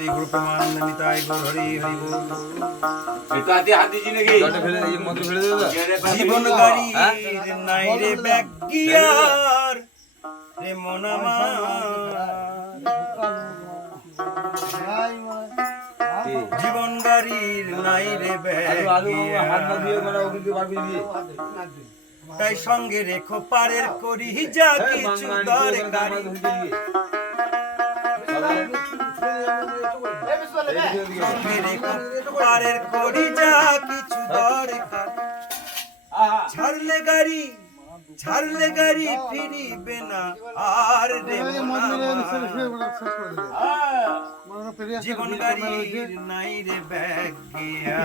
শ্রী গ্রুপে মান নিতাই গৌর হরি হরি বল। জীবন গাড়ি নাই রে ব্যাগিয়ার রে মন আমার, জীবন গাড়ির নাই রে ব্যাগিয়ার, তাই সঙ্গে রেখো পারের করি যা কিছু দরকারি, সঙ্গে রেখো পারের করি যা কিছু দরকার। ছাড়লে গাড়ি ফিরিবে না আর রে জীবন গাড়ির নাই রে ব্যাগিয়া।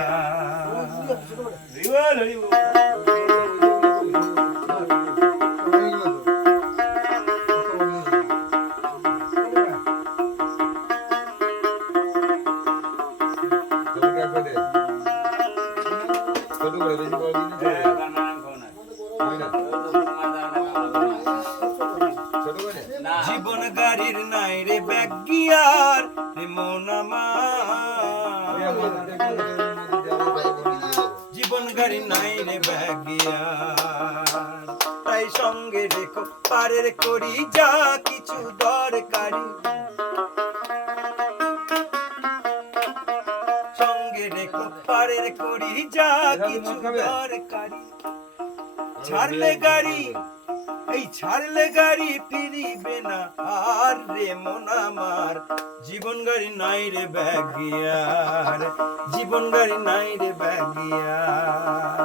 জীবন গাড়ির নাই রে ব্যাগিয়ার রে মন আমার, জীবন গাড়ি নাই রে ব্যাগিয়ার, তাই সঙ্গে রেখো পারের করি যা কিছু দরকারি, সঙ্গে রেখো পারের করি যা কিছু দরকারি। ছাড়লে গাড়ি ফিরিবে না আর রে মন আমার, জীবন গাড়ি নাই রে ব্যাগিয়ার, জীবন গাড়ি নাই রে ব্যাগিয়ার।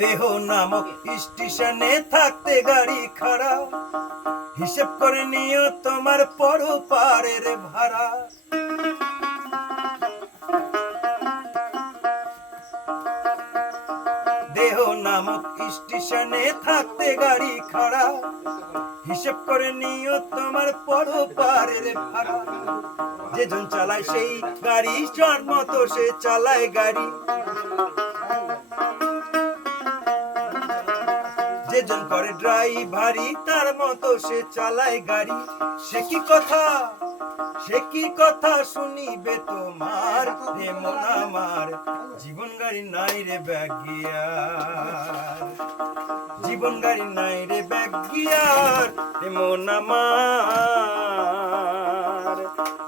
দেহ নামক স্টেশনে থাকতে গাড়ি খাড়া, হিসেব করে নিও তোমার পরপারের ভাড়া। দেহ নামক স্টেশনে থাকতে গাড়ি খাড়া, হিসেব করে নিও তোমার পরপারের ভাড়া। যেজন চালায় সেই গাড়ি জন মতো সে চালায় গাড়ি, যেজন করে ড্রাইভারি তার মতো সে চালায় গাড়ি। সে কি কথা শুনিবে তোমার রে মন আমার, জীবন গাড়ি নাই রে ব্যাগিয়ার, জীবন গাড়ি নাই রে ব্যাগিয়ার রে মন আমার,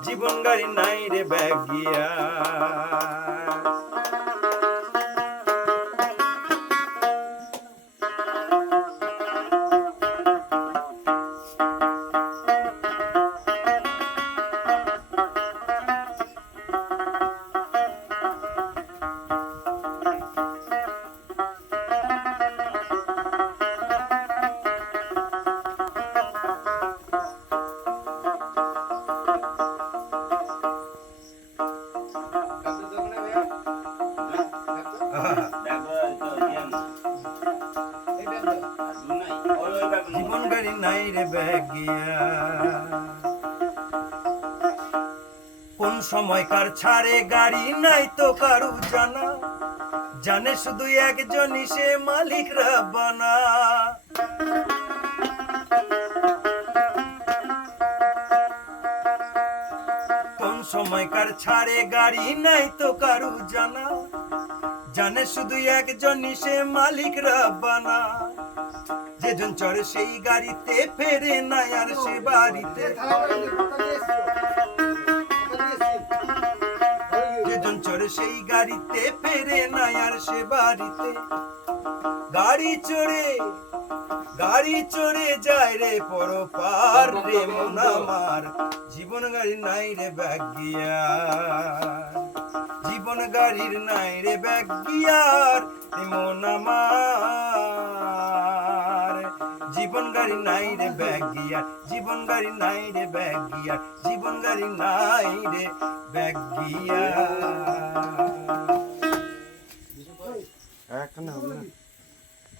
জীবন গাড়ি নাই রে ব্যাগিয়ার। জীবন গাড়ি নাই রে ব্যাগিয়ার, কোন সময়কার ছাড়ে গাড়ি নাই তো কারু জানা, জানে শুধু একজনই সে মালিক রাব্বানা। কোন সময়কার ছাড়ে গাড়ি নাই তো কারু জানা, জানে শুধু একজনই সে মালিক রাব্বানা। যেজন চড়ে সেই গাড়িতে ফেরে না আর সে বাড়িতে, যেজন চড়ে সেই গাড়িতে ফেরে না আর সে বাড়িতে। গাড়ি চড়ে যায় রে পরপার রে মন আমার, জীবন গাড়ি নাই রে ব্যাগিয়ার, জীবন গাড়ির নাই রে ব্যাগিয়ার রে মন আমার, জীবন গাড়ি নাই রে ব্যাগিয়ার, জীবন গাড়ি নাই রে ব্যাগিয়ার, জীবন গাড়ি নাই রে ব্যাগিয়ার।